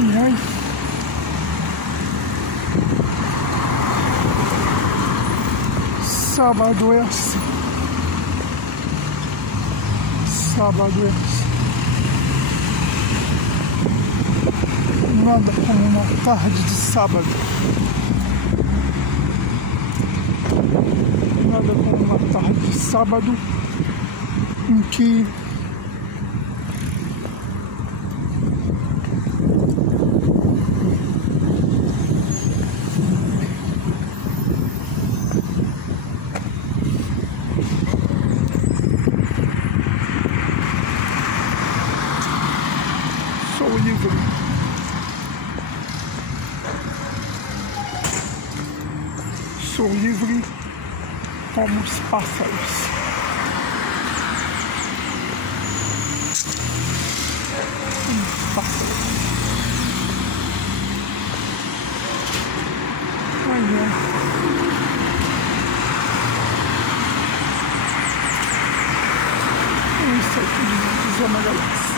Ai, ai. Sábado é assim. Sábado é assim. Nada como uma tarde de sábado. Nada como uma tarde de sábado em que sou livre. Sou livre como os pássaros. Os pássaros. Ai, ai. Isso aqui dizer uma galáxia.